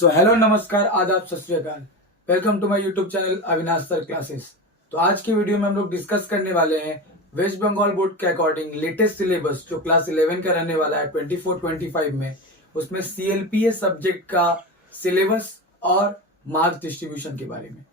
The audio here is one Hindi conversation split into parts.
सो हेलो नमस्कार आदाब सत श्री अकाल। Welcome to my YouTube channel Avinash sir classes. तो आज की वीडियो में हम लोग डिस्कस करने वाले हैं वेस्ट बंगाल बोर्ड के अकॉर्डिंग लेटेस्ट सिलेबस जो क्लास 11 का रहने वाला है 24-25 में, उसमें सीएलपीए सब्जेक्ट का सिलेबस और मार्क्स डिस्ट्रीब्यूशन के बारे में।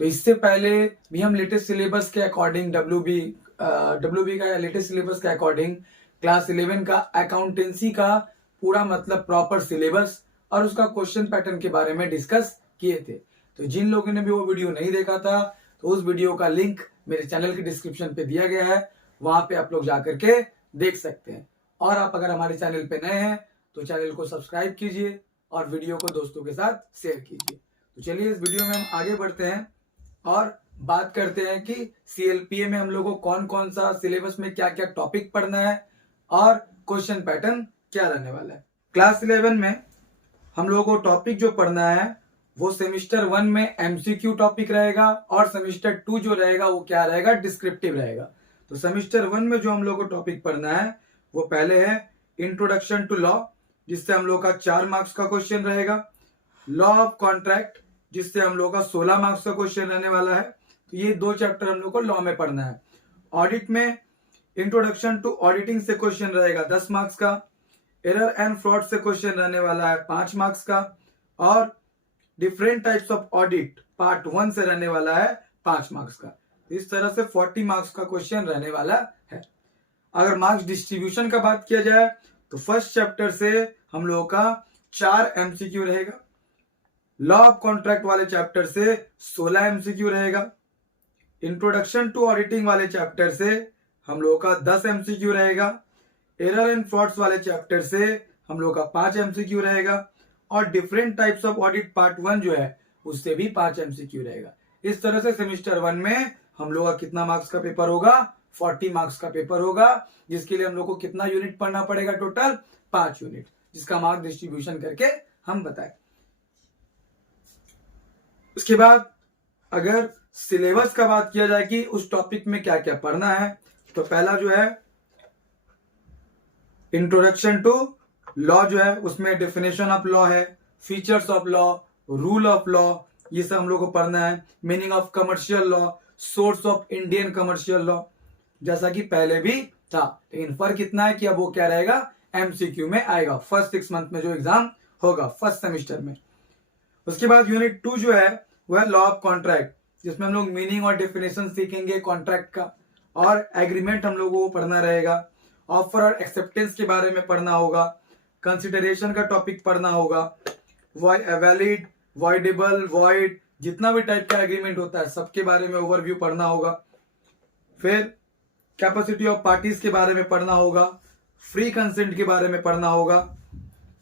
तो इससे पहले भी हम लेटेस्ट सिलेबस के अकॉर्डिंग डब्ल्यूबी का लेटेस्ट सिलेबस के अकॉर्डिंग क्लास 11 का अकाउंटेंसी का पूरा मतलब प्रॉपर सिलेबस और उसका क्वेश्चन पैटर्न के बारे में डिस्कस किए थे। तो जिन लोगों ने भी वो वीडियो नहीं देखा था तो उस वीडियो का लिंक मेरे चैनल के डिस्क्रिप्शन पे दिया गया है, वहां पे आप लोग जाकर के देख सकते हैं। और आप अगर हमारे चैनल पे नए हैं तो चैनल को सब्सक्राइब कीजिए और वीडियो को दोस्तों के साथ शेयर कीजिए। तो चलिए इस वीडियो में हम आगे बढ़ते हैं और बात करते हैं कि सीएलपीए में हम लोग को कौन कौन सा सिलेबस में क्या क्या टॉपिक पढ़ना है और क्वेश्चन पैटर्न क्या रहने वाला है। क्लास 11 में हम लोगों को टॉपिक जो पढ़ना है वो सेमिस्टर 1 में एमसीक्यू टॉपिक रहेगा और सेमिस्टर 2 जो रहेगा वो क्या रहेगा, डिस्क्रिप्टिव रहेगा। तो सेमिस्टर 1 में जो हम लोग को टॉपिक पढ़ना है वो पहले है इंट्रोडक्शन टू लॉ, जिससे हम लोग का 4 मार्क्स का क्वेश्चन रहेगा। लॉ ऑफ कॉन्ट्रैक्ट, जिससे हम लोग का 16 मार्क्स का क्वेश्चन रहने वाला है। तो ये 2 चैप्टर हम लोग को लॉ में पढ़ना है। ऑडिट में इंट्रोडक्शन टू ऑडिटिंग से क्वेश्चन रहेगा 10 मार्क्स का। एरर एंड फ्रॉड से क्वेश्चन रहने वाला है 5 मार्क्स का। और different types of audit part 1 से रहने वाला है 5 मार्क्स का। इस तरह से 40 मार्क्स का क्वेश्चन रहने वाला है। अगर मार्क्स डिस्ट्रीब्यूशन का बात किया जाए तो फर्स्ट चैप्टर से हम लोगों का 4 एमसीक्यू रहेगा। लॉ ऑफ कॉन्ट्रैक्ट वाले चैप्टर से 16 एमसीक्यू रहेगा। इंट्रोडक्शन टू ऑडिटिंग वाले चैप्टर से हम लोगों का 10 एमसीक्यू रहेगा। एरर एंड फ्रॉड्स वाले चैप्टर से हम लोग का 5 एमसीक्यू रहेगा। और different types of audit part 1 जो है उससे भी 5 एमसीक्यू रहेगा। इस तरह से सेमिस्टर 1 में हम लोग का कितना मार्क्स का पेपर होगा, 40 मार्क्स का पेपर होगा, जिसके लिए हम लोग को कितना यूनिट पढ़ना पड़ेगा, टोटल 5 यूनिट, जिसका मार्क्स डिस्ट्रीब्यूशन करके हम बताएं। उसके बाद अगर सिलेबस का बात किया जाए कि उस टॉपिक में क्या क्या पढ़ना है, तो पहला जो है इंट्रोडक्शन टू लॉ जो है उसमें डेफिनेशन ऑफ लॉ है, features of law, rule of law, ये सब हम लोग को पढ़ना है। Meaning of commercial law, source of Indian commercial law, जैसा कि पहले भी था, लेकिन फर्क इतना है कि अब वो क्या रहेगा, एमसीक्यू में आएगा फर्स्ट 6 मंथ में जो एग्जाम होगा फर्स्ट सेमिस्टर में। उसके बाद यूनिट 2 जो है वो है लॉ ऑफ कॉन्ट्रैक्ट, जिसमें हम लोग मीनिंग और डेफिनेशन सीखेंगे कॉन्ट्रैक्ट का, और एग्रीमेंट हम लोगों को पढ़ना रहेगा। ऑफर और एक्सेप्टेंस के बारे में पढ़ना होगा। कंसिडरेशन का टॉपिक पढ़ना होगा। वैलिड, वॉइडेबल, वॉइड, जितना भी टाइप का एग्रीमेंट होता है सबके बारे में ओवरव्यू पढ़ना होगा। फिर कैपेसिटी ऑफ पार्टीज के बारे में पढ़ना होगा। फ्री कंसेंट के बारे में पढ़ना होगा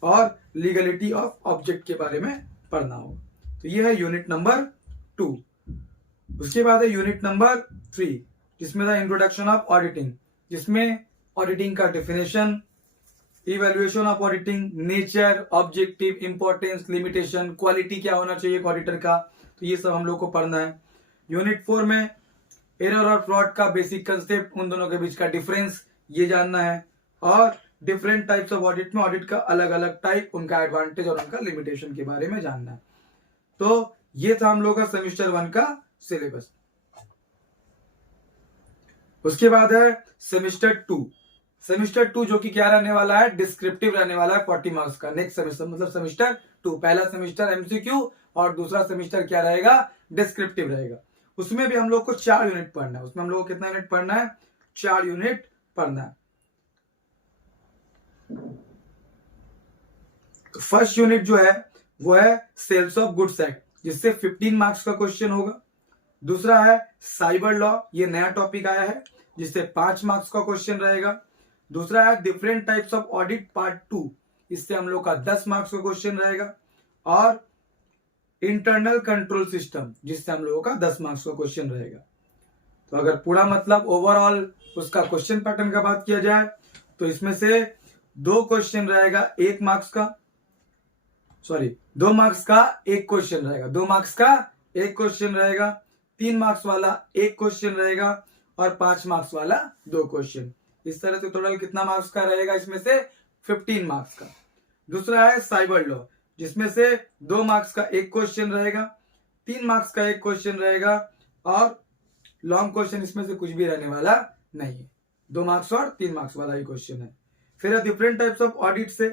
और लीगलिटी ऑफ ऑब्जेक्ट के बारे में पढ़ना होगा। तो ये है यूनिट नंबर 2। उसके बाद है यूनिट नंबर 3, जिसमें था इंट्रोडक्शन ऑफ ऑडिटिंग, जिसमें ऑडिटिंग का definition, evaluation of auditing, nature, objective, importance, limitation, quality क्या होना चाहिए ऑडिटर का, तो ये सब हम लोग को पढ़ना है। यूनिट 4 में एरर और फ्रॉड का बेसिक कंसेप्ट, उन दोनों के बीच का डिफरेंस ये जानना है। और डिफरेंट टाइप्स ऑफ ऑडिट में ऑडिट का अलग अलग टाइप, उनका एडवांटेज और उनका लिमिटेशन के बारे में जानना है। तो ये था हम लोग का सेमिस्टर 1 का सिलेबस। उसके बाद है सेमिस्टर 2। सेमिस्टर 2 जो कि क्या रहने वाला है, डिस्क्रिप्टिव रहने वाला है 40 मार्क्स का। नेक्स्ट सेमिस्टर मतलब सेमिस्टर 2, पहला सेमिस्टर एमसीक्यू और दूसरा सेमिस्टर क्या रहेगा, डिस्क्रिप्टिव रहेगा। उसमें भी हम लोग को 4 यूनिट पढ़ना है। उसमें हम लोग को कितना यूनिट पढ़ना है, 4 यूनिट पढ़ना है। तो फर्स्ट यूनिट जो है वो है सेल्स ऑफ गुड्स एक्ट, जिससे 15 मार्क्स का क्वेश्चन होगा। दूसरा है साइबर लॉ, ये नया टॉपिक आया है, जिससे 5 मार्क्स का क्वेश्चन रहेगा। दूसरा है different types of audit part 2, इससे हम लोग का 10 मार्क्स का क्वेश्चन रहेगा। और इंटरनल कंट्रोल सिस्टम, जिससे हम लोगों का 10 मार्क्स का क्वेश्चन रहेगा। तो अगर पूरा मतलब ओवरऑल उसका क्वेश्चन पैटर्न का बात किया जाए तो इसमें से 2 क्वेश्चन रहेगा 1 मार्क्स का, 2 मार्क्स का 1 क्वेश्चन रहेगा, 2 मार्क्स का 1 क्वेश्चन रहेगा, 3 मार्क्स वाला 1 क्वेश्चन रहेगा और 5 मार्क्स वाला 2 क्वेश्चन। इस तरह से टोटल कितना मार्क्स का रहेगा, इसमें से 15 मार्क्स का। दूसरा है साइबर लॉ, जिसमें से 2 मार्क्स का एक क्वेश्चन रहेगा, 3 मार्क्स का एक क्वेश्चन रहेगा और लॉन्ग क्वेश्चन इसमें से कुछ भी रहने वाला नहीं है। 2 मार्क्स और 3 मार्क्स वाला ही क्वेश्चन है। फिर डिफरेंट टाइप्स ऑफ ऑडिट से,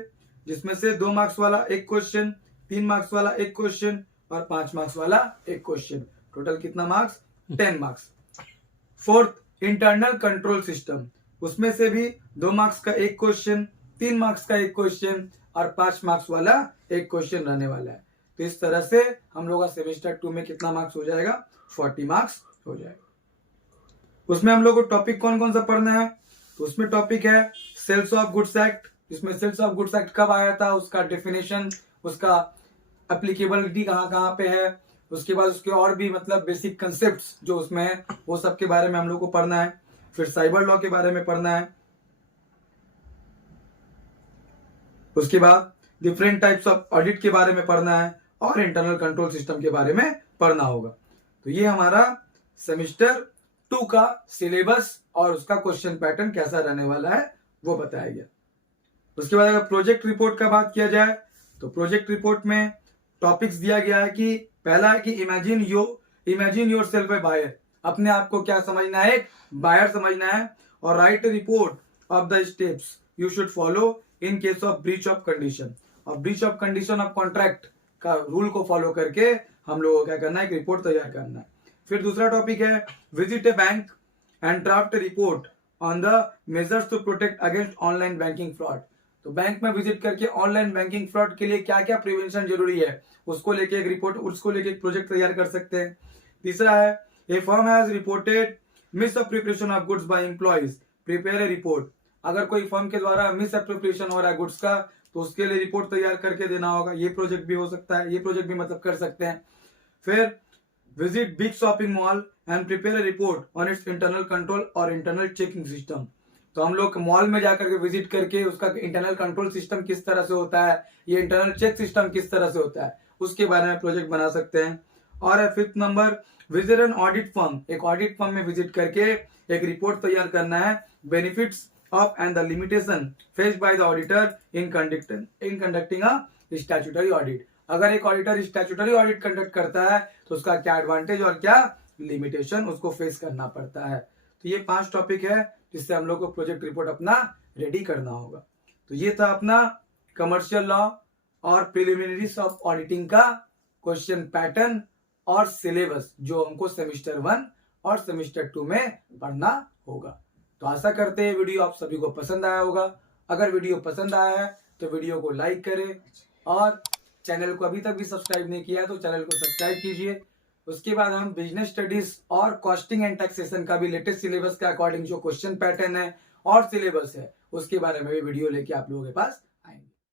जिसमें से 2 मार्क्स वाला एक क्वेश्चन, 3 मार्क्स वाला एक क्वेश्चन और 5 मार्क्स वाला एक क्वेश्चन। टोटल कितना marks? 10 marks. Fourth internal control system, उसमें से भी 2 मार्क्स का एक क्वेश्चन, 3 मार्क्स का एक क्वेश्चन और 5 मार्क्स वाला एक क्वेश्चन रहने वाला है। तो इस तरह से हम लोग का सेमेस्टर 2 में कितना मार्क्स हो जाएगा? 40 मार्क्स हो जाएगा। उसमें हम लोग को टॉपिक कौन कौन सा पढ़ना है? तो उसमें टॉपिक है सेल्स ऑफ गुड्स एक्ट। इसमें सेल्स ऑफ गुड्स एक्ट कब आया था, उसका डेफिनेशन, उसका एप्लीकेबिलिटी कहाँ कहाँ पे है, उसके बाद उसके और भी मतलब बेसिक कंसेप्ट्स जो उसमें है वो सब के बारे में हम लोग को पढ़ना है। फिर साइबर लॉ के बारे में पढ़ना है। उसके बाद डिफरेंट टाइप्स ऑफ ऑडिट के बारे में पढ़ना है और इंटरनल कंट्रोल सिस्टम के बारे में पढ़ना होगा। तो ये हमारा सेमेस्टर 2 का सिलेबस और उसका क्वेश्चन पैटर्न कैसा रहने वाला है वो बताया गया। उसके बाद अगर प्रोजेक्ट रिपोर्ट का बात किया जाए तो प्रोजेक्ट रिपोर्ट में टॉपिक्स दिया गया है कि पहला है कि इमेजिन योरसेल्फ ए बायर, अपने आप को क्या समझना है? एक बायर समझना है। और write report of the steps you should follow in case of breach of condition. और breach of condition of contract का रूल को फॉलो करके हम लोगों को क्या करना है? एक रिपोर्ट तैयार करना है। फिर दूसरा टॉपिक है visit a bank and draft report on the measures to protect against online banking fraud. तो बैंक में विजिट करके ऑनलाइन बैंकिंग फ्रॉड के लिए क्या क्या प्रिवेंशन जरूरी है उसको लेके एक रिपोर्ट, उसको लेके एक प्रोजेक्ट तैयार कर सकते हैं। तीसरा है a firm has reported misappropriation of goods by employees, prepare a report. अगर कोई फर्म के द्वारा मिस अप्रोप्रिएशन हो रहा है गुड्स का तो उसके लिए रिपोर्ट तैयार करके देना होगा। ये प्रोजेक्ट भी हो सकता है, ये प्रोजेक्ट भी मतलब कर सकते हैं। फिर visit big shopping mall and prepare a report on it's internal control और इंटरनल चेकिंग सिस्टम। तो हम लोग मॉल में जाकर के विजिट करके उसका इंटरनल कंट्रोल सिस्टम किस तरह से होता है, ये इंटरनल चेक सिस्टम किस तरह से होता है, उसके बारे में प्रोजेक्ट बना सकते हैं। और fifth number visit an audit firm, एक ऑडिट फर्म में विजिट करके एक रिपोर्ट तैयार करना है, benefits of and the limitation faced by the auditor in conducting a statutory audit. अगर एक ऑडिटर स्टैट्यूटरी ऑडिट कंडक्ट करता है तो उसका क्या एडवांटेज और क्या लिमिटेशन उसको फेस करना पड़ता है। तो ये 5 टॉपिक है जिससे हम लोग को प्रोजेक्ट रिपोर्ट अपना रेडी करना होगा। तो ये था अपना कमर्शियल लॉ और प्रिलिमिनरीज ऑफ ऑडिटिंग का क्वेश्चन पैटर्न और सिलेबस जो हमको सेमेस्टर 1 और सेमेस्टर 2 में पढ़ना होगा। तो आशा करते हैं वीडियो आप सभी को पसंद आया होगा। अगर वीडियो पसंद आया है तो वीडियो को लाइक करें और चैनल को अभी तक भी सब्सक्राइब नहीं किया है तो चैनल को सब्सक्राइब कीजिए। उसके बाद हम बिजनेस स्टडीज और कॉस्टिंग एंड टैक्सेशन का भी लेटेस्ट सिलेबस के अकॉर्डिंग जो क्वेश्चन पैटर्न है और सिलेबस है उसके बारे में भी वीडियो लेके आप लोगों के पास